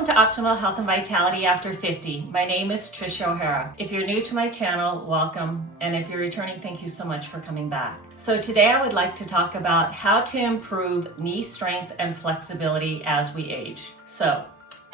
Welcome to Optimal Health and Vitality After 50. My name is Trisha O'Hara. If you're new to my channel, welcome. And if you're returning, thank you so much for coming back. So today I would like to talk about how to improve knee strength and flexibility as we age. So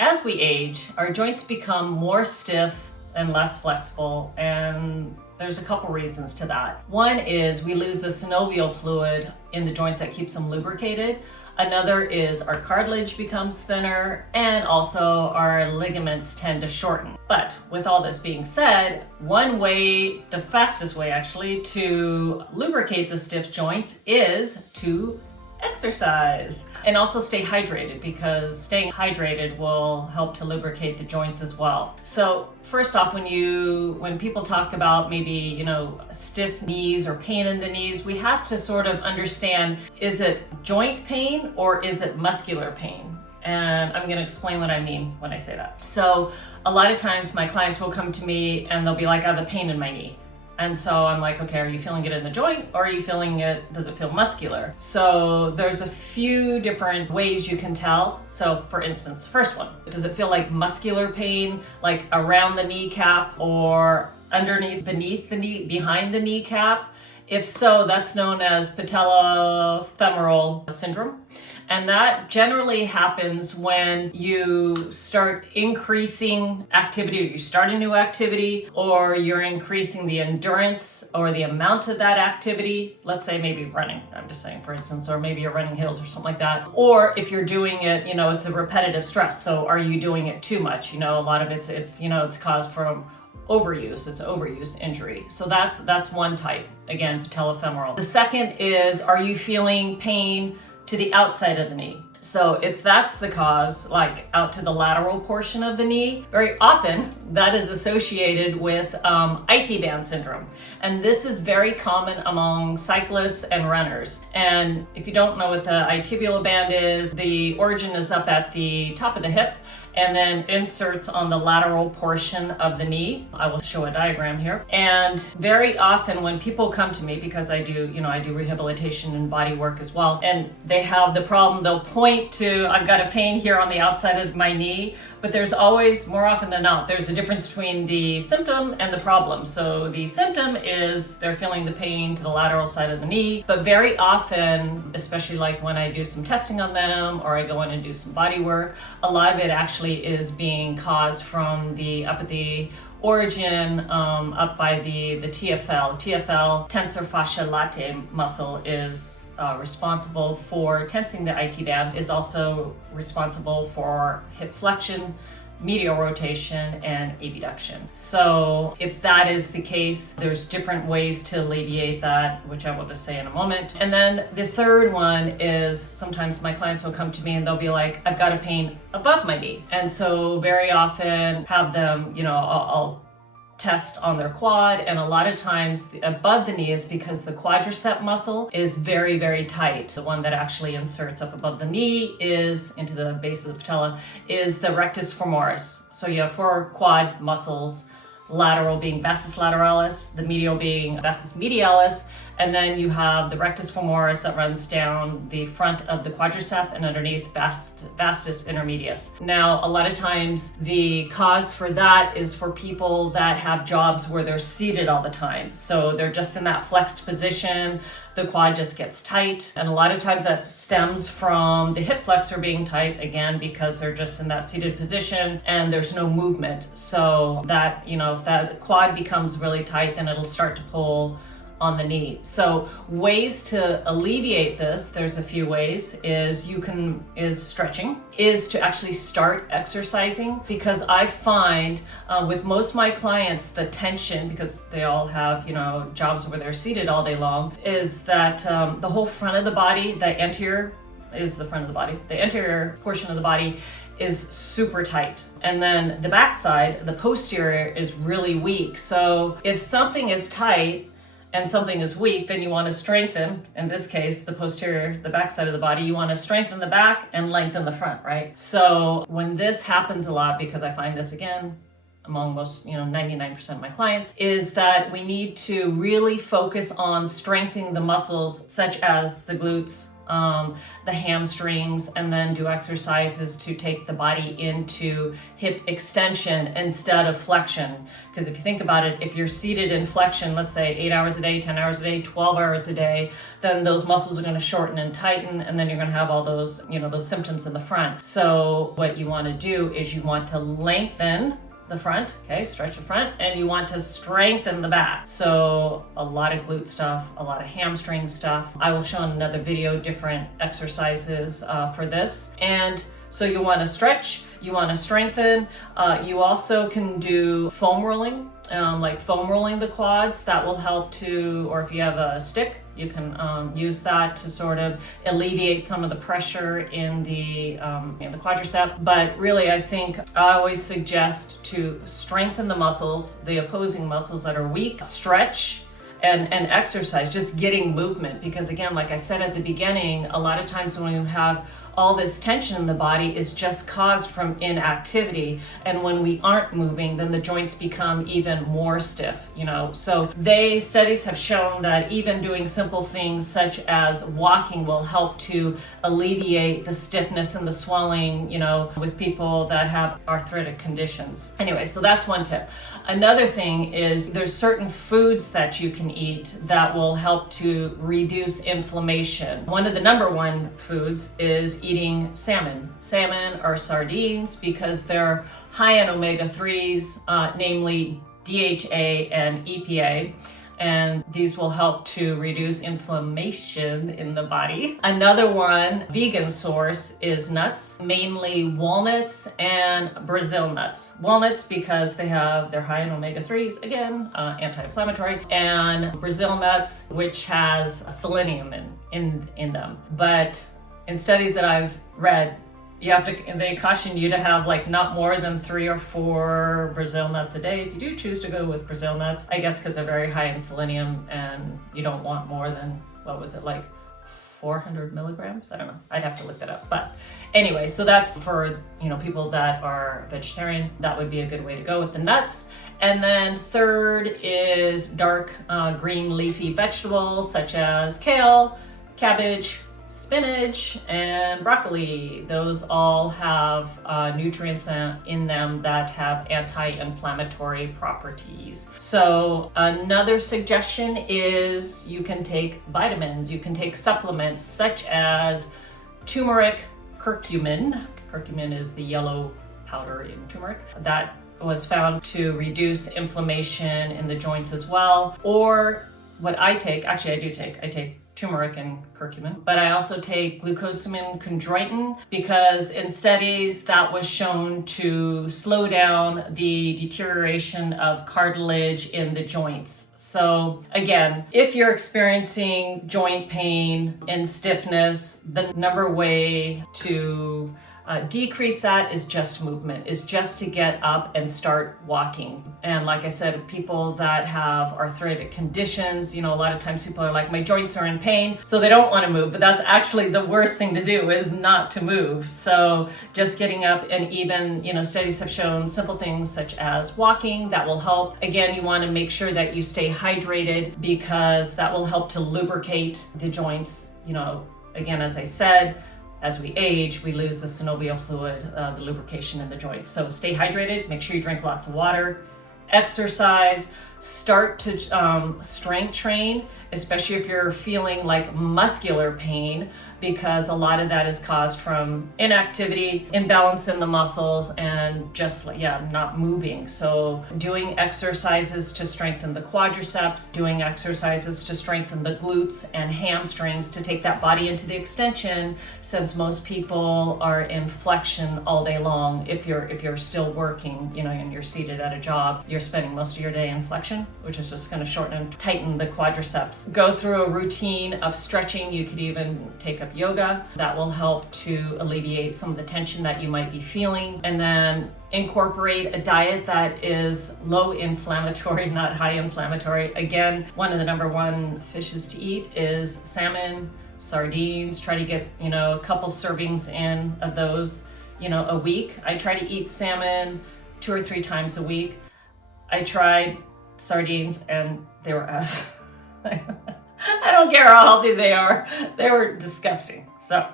as we age, our joints become more stiff and less flexible, and there's a couple reasons to that. One is we lose the synovial fluid in the joints that keeps them lubricated. Another is our cartilage becomes thinner, and also our ligaments tend to shorten. But with all this being said, one way, the fastest way actually, to lubricate the stiff joints is to exercise and also stay hydrated, because staying hydrated will help to lubricate the joints as well. So first off, when people talk about maybe, stiff knees or pain in the knees, we have to sort of understand, is it joint pain or is it muscular pain? And I'm going to explain what I mean when I say that. So a lot of times my clients will come to me and they'll be like, I have a pain in my knee. And so I'm like, okay, are you feeling it in the joint, or are you feeling it, does it feel muscular? So there's a few different ways you can tell. So for instance, first one, does it feel like muscular pain, like around the kneecap or beneath the knee, behind the kneecap? If so, that's known as Patellofemoral Syndrome. And that generally happens when you start increasing activity, or you start a new activity, or you're increasing the endurance or the amount of that activity. Let's say maybe running, I'm just saying for instance, or maybe you're running hills or something like that. Or if you're doing it, it's a repetitive stress. So are you doing it too much? A lot of it's caused from overuse. It's an overuse injury. So that's one type, again, patellofemoral. The second is, are you feeling pain to the outside of the knee? So if that's the cause, like out to the lateral portion of the knee, very often that is associated with IT band syndrome. And this is very common among cyclists and runners. And if you don't know what the IT-tibial band is, the origin is up at the top of the hip and then inserts on the lateral portion of the knee. I will show a diagram here. And very often when people come to me, because I do rehabilitation and body work as well, and they have the problem, they'll point to, I've got a pain here on the outside of my knee, but there's always, more often than not, there's a difference between the symptom and the problem. So the symptom is they're feeling the pain to the lateral side of the knee, but very often, especially like when I do some testing on them or I go in and do some body work, a lot of it actually is being caused from up at the origin, up by the TFL. TFL, tensor fascia latae muscle, is responsible for tensing the IT band, is also responsible for hip flexion, medial rotation, and abduction. So if that is the case, there's different ways to alleviate that, which I will just say in a moment. And then the third one is, sometimes my clients will come to me and they'll be like, I've got a pain above my knee. And so very often have them, I'll test on their quad, and a lot of times above the knee is because the quadricep muscle is very, very tight. The one that actually inserts up above the knee is into the base of the patella is the rectus femoris. So you have 4 quad muscles, lateral being vastus lateralis, the medial being vastus medialis, and then you have the rectus femoris that runs down the front of the quadricep and underneath vastus intermedius. Now, a lot of times the cause for that is for people that have jobs where they're seated all the time. So they're just in that flexed position, the quad just gets tight. And a lot of times that stems from the hip flexor being tight, again, because they're just in that seated position and there's no movement. So that, if that quad becomes really tight, then it'll start to pull on the knee. So ways to alleviate this, there's a few ways, is stretching, is to actually start exercising, because I find with most of my clients, the tension, because they all have, jobs where they're seated all day long, is that the whole front of the body, the anterior is the front of the body, the anterior portion of the body is super tight. And then the back side, the posterior, is really weak. So if something is tight and something is weak, then you want to strengthen, in this case, the posterior, the back side of the body, you want to strengthen the back and lengthen the front, right? So when this happens a lot, because I find this again, among most, 99% of my clients, is that we need to really focus on strengthening the muscles such as the glutes, the hamstrings, and then do exercises to take the body into hip extension instead of flexion. Because if you think about it, if you're seated in flexion, let's say 8 hours a day, 10 hours a day, 12 hours a day, then those muscles are going to shorten and tighten, and then you're going to have all those, those symptoms in the front. So what you want to do is you want to lengthen the front, okay, stretch the front, and you want to strengthen the back. So a lot of glute stuff, a lot of hamstring stuff. I will show in another video different exercises for this. And so you want to stretch, you want to strengthen. You also can do foam rolling, like foam rolling the quads. That will help to, or if you have a stick, you can use that to sort of alleviate some of the pressure in the quadricep. But really, I think I always suggest to strengthen the muscles, the opposing muscles that are weak, stretch, and exercise, just getting movement. Because again, like I said at the beginning, a lot of times when you have all this tension in the body is just caused from inactivity. And when we aren't moving, then the joints become even more stiff, So studies have shown that even doing simple things such as walking will help to alleviate the stiffness and the swelling, with people that have arthritic conditions. Anyway, so that's one tip. Another thing is there's certain foods that you can eat that will help to reduce inflammation. One of the number one foods is eating salmon. Salmon or sardines, because they're high in omega-3s, namely DHA and EPA. And these will help to reduce inflammation in the body. Another one, vegan source, is nuts, mainly walnuts and Brazil nuts. Walnuts because they're high in omega-3s, again, anti-inflammatory, and Brazil nuts, which has selenium in them. But in studies that I've read, they caution you to have not more than 3 or 4 Brazil nuts a day. If you do choose to go with Brazil nuts, I guess because they're very high in selenium and you don't want more than, 400 milligrams? I don't know. I'd have to look that up. But anyway, so that's for, people that are vegetarian. That would be a good way to go with the nuts. And then third is dark green leafy vegetables such as kale, cabbage, spinach, and broccoli. Those all have nutrients in them that have anti-inflammatory properties. So another suggestion is you can take vitamins, you can take supplements such as turmeric, curcumin. Curcumin is the yellow powder in turmeric. That was found to reduce inflammation in the joints as well. Or what I take, I take turmeric and curcumin, but I also take glucosamine chondroitin because in studies that was shown to slow down the deterioration of cartilage in the joints. So again, if you're experiencing joint pain and stiffness, the number way to decrease that is just movement, is just to get up and start walking. And like I said, people that have arthritic conditions, a lot of times people are like, my joints are in pain, so they don't want to move, but that's actually the worst thing to do, is not to move. So just getting up, and even, studies have shown simple things such as walking, that will help. Again, you want to make sure that you stay hydrated because that will help to lubricate the joints. Again, as I said, as we age, we lose the synovial fluid, the lubrication in the joints. So stay hydrated, make sure you drink lots of water, exercise, start to strength train, especially if you're feeling like muscular pain, because a lot of that is caused from inactivity, imbalance in the muscles, and just not moving. So doing exercises to strengthen the quadriceps, doing exercises to strengthen the glutes and hamstrings to take that body into the extension, since most people are in flexion all day long. If you're still working, and you're seated at a job, you're spending most of your day in flexion, which is just going to shorten and tighten the quadriceps. Go through a routine of stretching. You could even take up yoga. That will help to alleviate some of the tension that you might be feeling. And then incorporate a diet that is low inflammatory, not high inflammatory. Again, one of the number one fishes to eat is salmon, sardines. Try to get, a couple servings in of those, a week. I try to eat salmon 2 or 3 times a week. I tried sardines and they were I I don't care how healthy they are. They were disgusting. So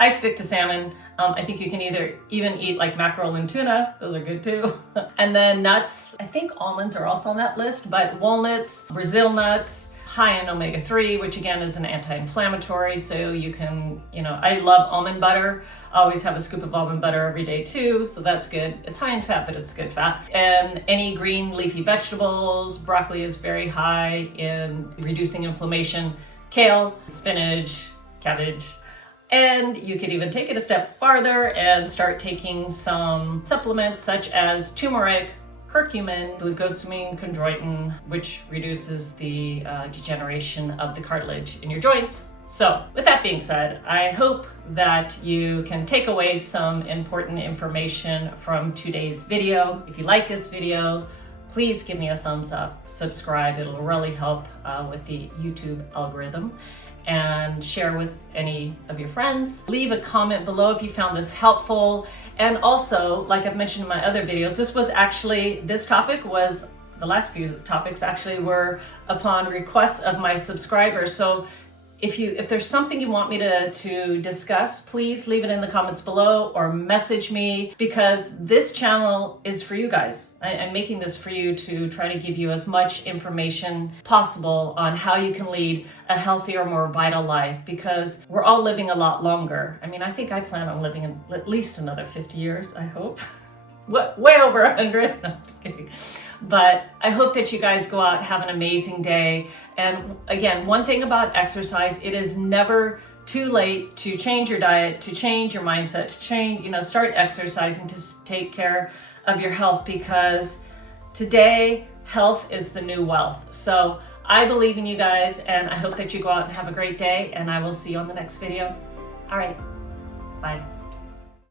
I stick to salmon. I think you can either even eat like mackerel and tuna. Those are good too. And then nuts. I think almonds are also on that list, but walnuts, Brazil nuts, high in omega-3, which again is an anti-inflammatory. So you can, I love almond butter. I always have a scoop of almond butter every day too. So that's good. It's high in fat, but it's good fat. And any green leafy vegetables. Broccoli is very high in reducing inflammation. Kale, spinach, cabbage. And you could even take it a step farther and start taking some supplements such as turmeric, curcumin, glucosamine, chondroitin, which reduces the degeneration of the cartilage in your joints. So with that being said, I hope that you can take away some important information from today's video. If you like this video, please give me a thumbs up, subscribe. It'll really help with the YouTube algorithm. And share with any of your friends. Leave a comment below if you found this helpful. And also, like I've mentioned in my other videos, this topic was, the last few topics actually were upon requests of my subscribers. So if there's something you want me to discuss, please leave it in the comments below or message me, because this channel is for you guys. I'm making this for you to try to give you as much information possible on how you can lead a healthier, more vital life, because we're all living a lot longer. I mean, I think I plan on living in at least another 50 years, I hope. Way over 100. No, I'm just kidding. But I hope that you guys go out, have an amazing day. And again, one thing about exercise, it is never too late to change your diet, to change your mindset, to change, start exercising to take care of your health, because today, health is the new wealth. So I believe in you guys, and I hope that you go out and have a great day, and I will see you on the next video. All right, bye.